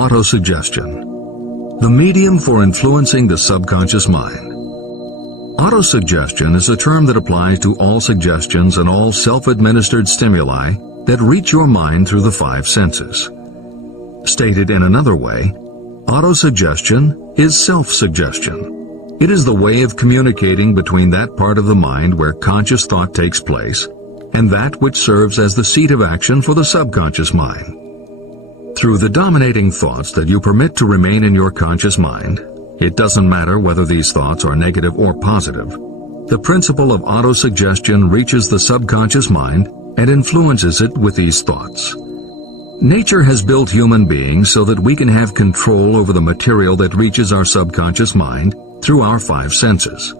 Autosuggestion, the medium for influencing the subconscious mind. Autosuggestion is a term that applies to all suggestions and all self-administered stimuli that reach your mind through the five senses. Stated in another way, autosuggestion is self-suggestion. It is the way of communicating between that part of the mind where conscious thought takes place and that which serves as the seat of action for the subconscious mind. Through the dominating thoughts that you permit to remain in your conscious mind, it doesn't matter whether these thoughts are negative or positive, the principle of autosuggestion reaches the subconscious mind and influences it with these thoughts. Nature has built human beings so that we can have control over the material that reaches our subconscious mind through our five senses.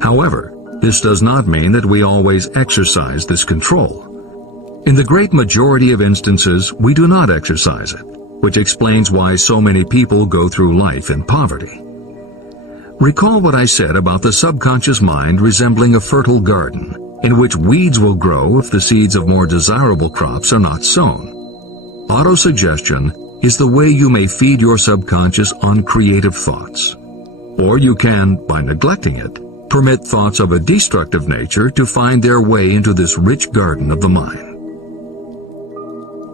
However, this does not mean that we always exercise this control. In the great majority of instances, we do not exercise it, which explains why so many people go through life in poverty. Recall what I said about the subconscious mind resembling a fertile garden, in which weeds will grow if the seeds of more desirable crops are not sown. Autosuggestion is the way you may feed your subconscious on creative thoughts. Or you can, by neglecting it, permit thoughts of a destructive nature to find their way into this rich garden of the mind.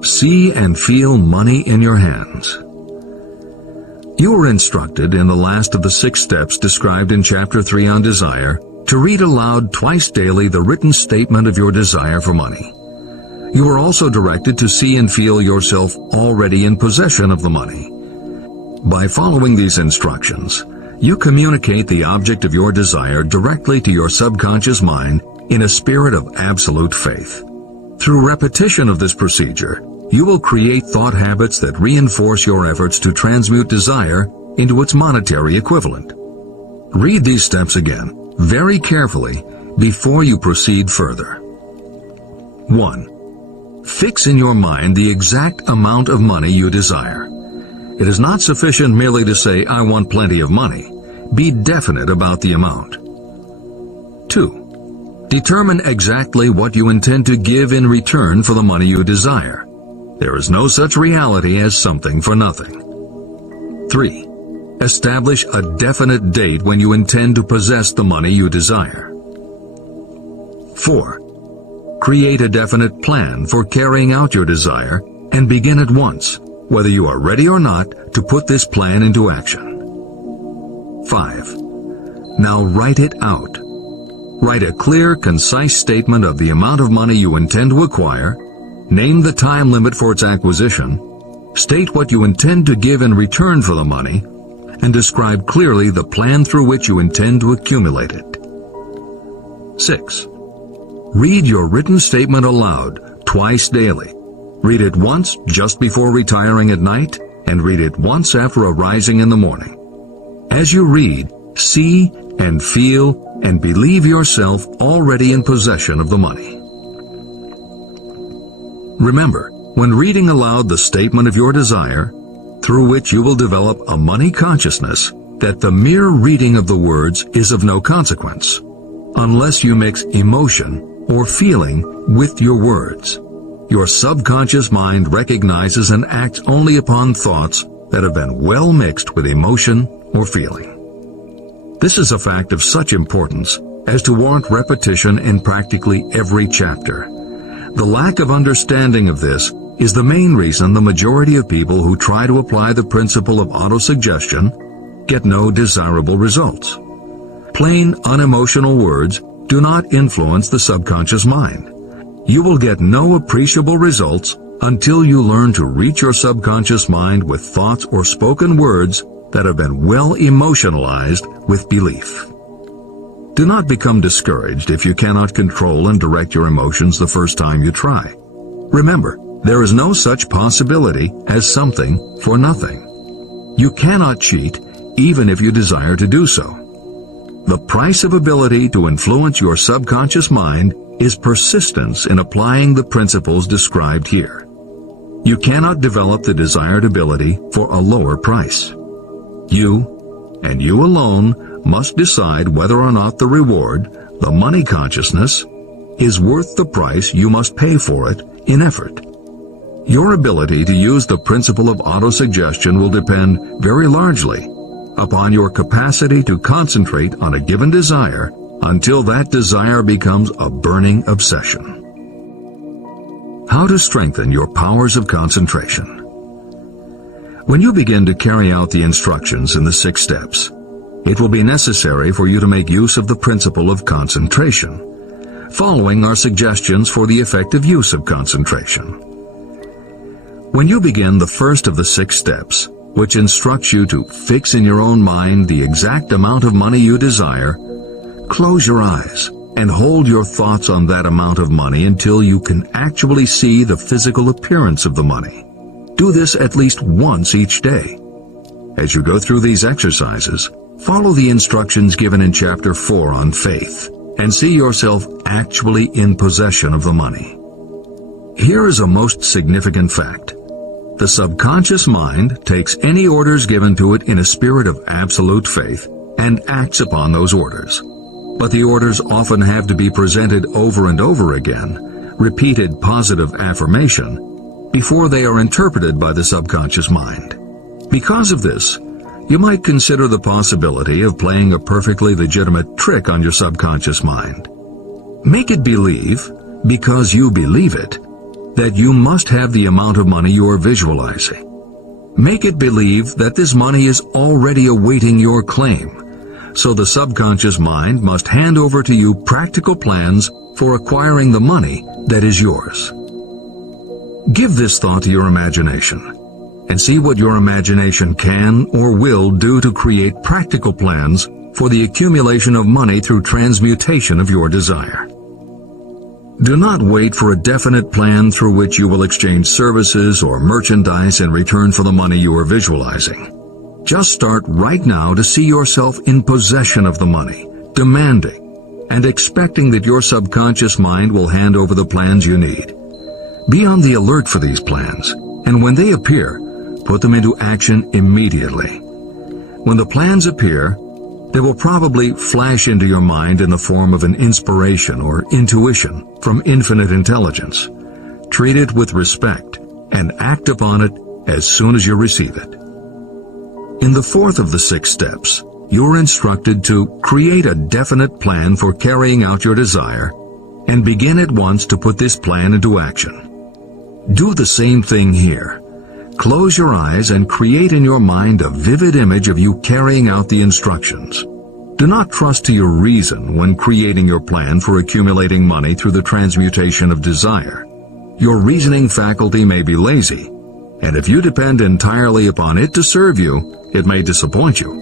See and feel money in your hands. You were instructed in the last of the 6 steps described in Chapter 3 on desire to read aloud twice daily the written statement of your desire for money. You were also directed to see and feel yourself already in possession of the money. By following these instructions, you communicate the object of your desire directly to your subconscious mind in a spirit of absolute faith. Through repetition of this procedure, you will create thought habits that reinforce your efforts to transmute desire into its monetary equivalent. Read these steps again, very carefully, before you proceed further. 1. Fix in your mind the exact amount of money you desire. It is not sufficient merely to say, "I want plenty of money." Be definite about the amount. 2. Determine exactly what you intend to give in return for the money you desire. There is no such reality as something for nothing. 3. Establish a definite date when you intend to possess the money you desire. 4. Create a definite plan for carrying out your desire and begin at once, whether you are ready or not, to put this plan into action. 5. Now write it out. Write a clear, concise statement of the amount of money you intend to acquire, name the time limit for its acquisition, state what you intend to give in return for the money, and describe clearly the plan through which you intend to accumulate it. 6. Read your written statement aloud twice daily. Read it once just before retiring at night, and read it once after arising in the morning. As you read, see and feel and believe yourself already in possession of the money. Remember, when reading aloud the statement of your desire, through which you will develop a money consciousness, that the mere reading of the words is of no consequence, unless you mix emotion or feeling with your words. Your subconscious mind recognizes and acts only upon thoughts that have been well mixed with emotion or feeling. This is a fact of such importance as to warrant repetition in practically every chapter. The lack of understanding of this is the main reason the majority of people who try to apply the principle of autosuggestion get no desirable results. Plain, unemotional words do not influence the subconscious mind. You will get no appreciable results until you learn to reach your subconscious mind with thoughts or spoken words that have been well emotionalized with belief. Do not become discouraged if you cannot control and direct your emotions the first time you try. Remember, there is no such possibility as something for nothing. You cannot cheat even if you desire to do so. The price of ability to influence your subconscious mind is persistence in applying the principles described here. You cannot develop the desired ability for a lower price. You, and you alone, must decide whether or not the reward, the money consciousness, is worth the price you must pay for it in effort. Your ability to use the principle of autosuggestion will depend very largely upon your capacity to concentrate on a given desire until that desire becomes a burning obsession. How to strengthen your powers of concentration. When you begin to carry out the instructions in the 6 steps, it will be necessary for you to make use of the principle of concentration. Following are suggestions for the effective use of concentration. When you begin the first of the 6 steps, which instructs you to fix in your own mind the exact amount of money you desire, close your eyes and hold your thoughts on that amount of money until you can actually see the physical appearance of the money. Do this at least once each day. As you go through these exercises, follow the instructions given in Chapter 4 on faith and see yourself actually in possession of the money. Here is a most significant fact. The subconscious mind takes any orders given to it in a spirit of absolute faith and acts upon those orders. But the orders often have to be presented over and over again, repeated positive affirmation, before they are interpreted by the subconscious mind. Because of this, you might consider the possibility of playing a perfectly legitimate trick on your subconscious mind. Make it believe, because you believe it, that you must have the amount of money you are visualizing. Make it believe that this money is already awaiting your claim, so the subconscious mind must hand over to you practical plans for acquiring the money that is yours. Give this thought to your imagination, and see what your imagination can or will do to create practical plans for the accumulation of money through transmutation of your desire. Do not wait for a definite plan through which you will exchange services or merchandise in return for the money you are visualizing. Just start right now to see yourself in possession of the money, demanding and expecting that your subconscious mind will hand over the plans you need. Be on the alert for these plans, and when they appear, put them into action immediately. When the plans appear, they will probably flash into your mind in the form of an inspiration or intuition from infinite intelligence. Treat it with respect and act upon it as soon as you receive it. In the 4th of the 6 steps, you are instructed to create a definite plan for carrying out your desire and begin at once to put this plan into action. Do the same thing here. Close your eyes and create in your mind a vivid image of you carrying out the instructions. Do not trust to your reason when creating your plan for accumulating money through the transmutation of desire. Your reasoning faculty may be lazy, and if you depend entirely upon it to serve you, it may disappoint you.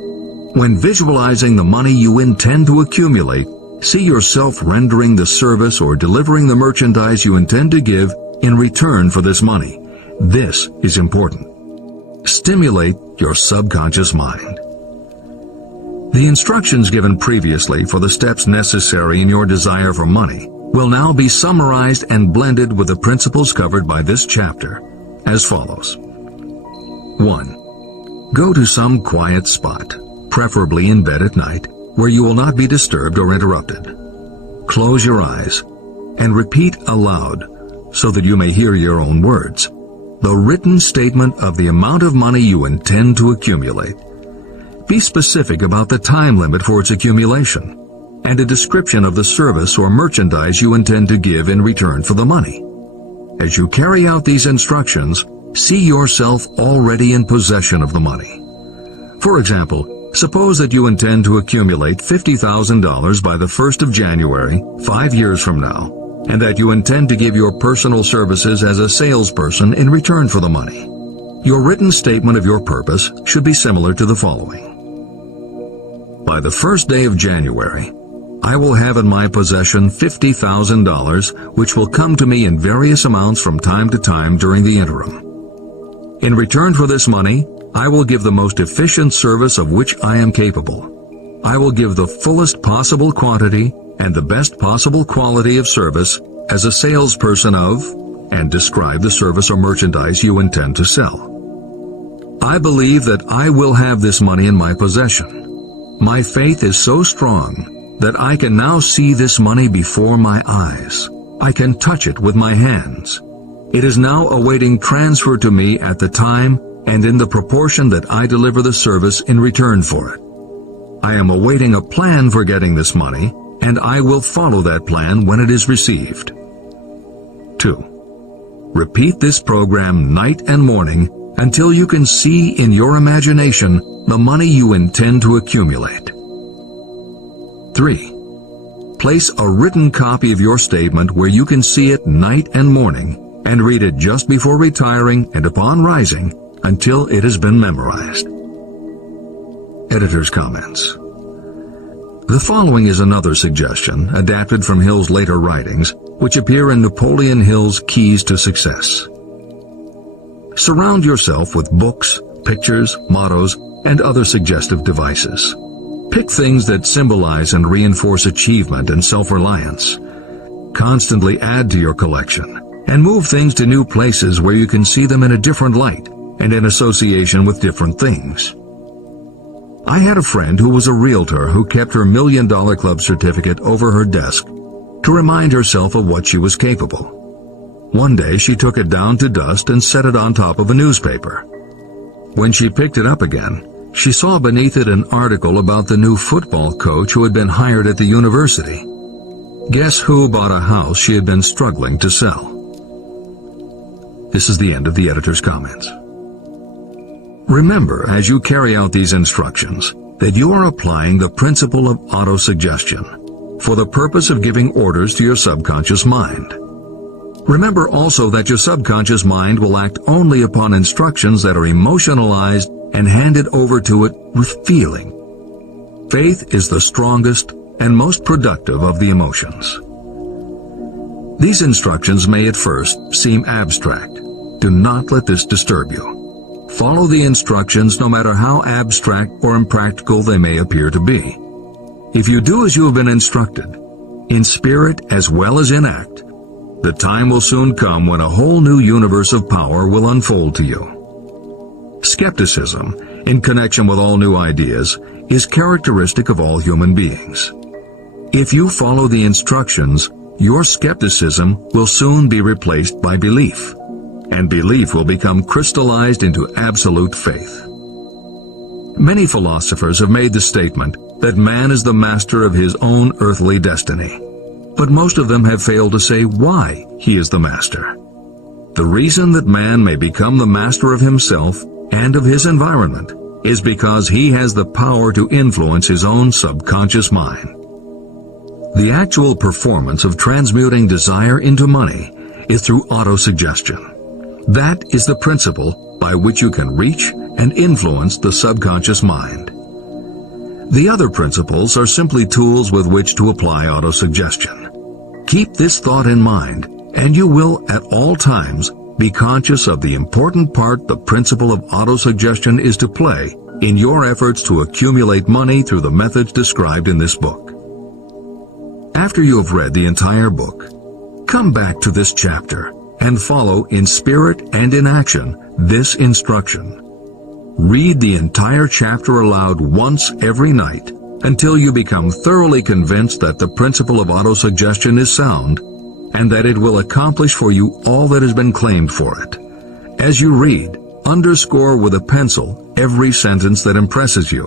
When visualizing the money you intend to accumulate, see yourself rendering the service or delivering the merchandise you intend to give in return for this money. This is important. Stimulate your subconscious mind. The instructions given previously for the steps necessary in your desire for money will now be summarized and blended with the principles covered by this chapter as follows. 1. Go to some quiet spot, preferably in bed at night, where you will not be disturbed or interrupted. Close your eyes and repeat aloud, so that you may hear your own words, the written statement of the amount of money you intend to accumulate. Be specific about the time limit for its accumulation, and a description of the service or merchandise you intend to give in return for the money. As you carry out these instructions, see yourself already in possession of the money. For example, suppose that you intend to accumulate $50,000 by the 1st of January, 5 years from now, and that you intend to give your personal services as a salesperson in return for the money. Your written statement of your purpose should be similar to the following. By the 1st day of January, I will have in my possession $50,000, which will come to me in various amounts from time to time during the interim. In return for this money, I will give the most efficient service of which I am capable. I will give the fullest possible quantity and the best possible quality of service as a salesperson of, and describe the service or merchandise you intend to sell. I believe that I will have this money in my possession. My faith is so strong that I can now see this money before my eyes. I can touch it with my hands. It is now awaiting transfer to me at the time and in the proportion that I deliver the service in return for it. I am awaiting a plan for getting this money, and I will follow that plan when it is received. 2. Repeat this program night and morning until you can see in your imagination the money you intend to accumulate. 3. Place a written copy of your statement where you can see it night and morning, and read it just before retiring and upon rising until it has been memorized. Editor's comments. The following is another suggestion adapted from Hill's later writings, which appear in Napoleon Hill's Keys to Success. Surround yourself with books, pictures, mottos, and other suggestive devices. Pick things that symbolize and reinforce achievement and self-reliance. Constantly add to your collection, and move things to new places where you can see them in a different light and in association with different things. I had a friend who was a realtor who kept her $1 Million Club certificate over her desk to remind herself of what she was capable. One day she took it down to dust and set it on top of a newspaper. When she picked it up again, she saw beneath it an article about the new football coach who had been hired at the university. Guess who bought a house she had been struggling to sell? This is the end of the editor's comments. Remember, as you carry out these instructions, that you are applying the principle of autosuggestion for the purpose of giving orders to your subconscious mind. Remember also that your subconscious mind will act only upon instructions that are emotionalized and handed over to it with feeling. Faith is the strongest and most productive of the emotions. These instructions may at first seem abstract. Do not let this disturb you. Follow the instructions no matter how abstract or impractical they may appear to be. If you do as you have been instructed, in spirit as well as in act, the time will soon come when a whole new universe of power will unfold to you. Skepticism, in connection with all new ideas, is characteristic of all human beings. If you follow the instructions, your skepticism will soon be replaced by belief, and belief will become crystallized into absolute faith. Many philosophers have made the statement that man is the master of his own earthly destiny, but most of them have failed to say why he is the master. The reason that man may become the master of himself and of his environment is because he has the power to influence his own subconscious mind. The actual performance of transmuting desire into money is through autosuggestion. That is the principle by which you can reach and influence the subconscious mind. The other principles are simply tools with which to apply autosuggestion. Keep this thought in mind, and you will at all times be conscious of the important part the principle of autosuggestion is to play in your efforts to accumulate money through the methods described in this book. After you have read the entire book, come back to this chapter and follow in spirit and in action this instruction. Read the entire chapter aloud once every night until you become thoroughly convinced that the principle of autosuggestion is sound and that it will accomplish for you all that has been claimed for it. As you read, underscore with a pencil every sentence that impresses you.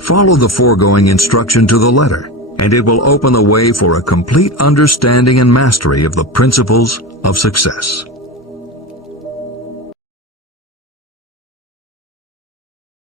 Follow the foregoing instruction to the letter, and it will open the way for a complete understanding and mastery of the principles of success.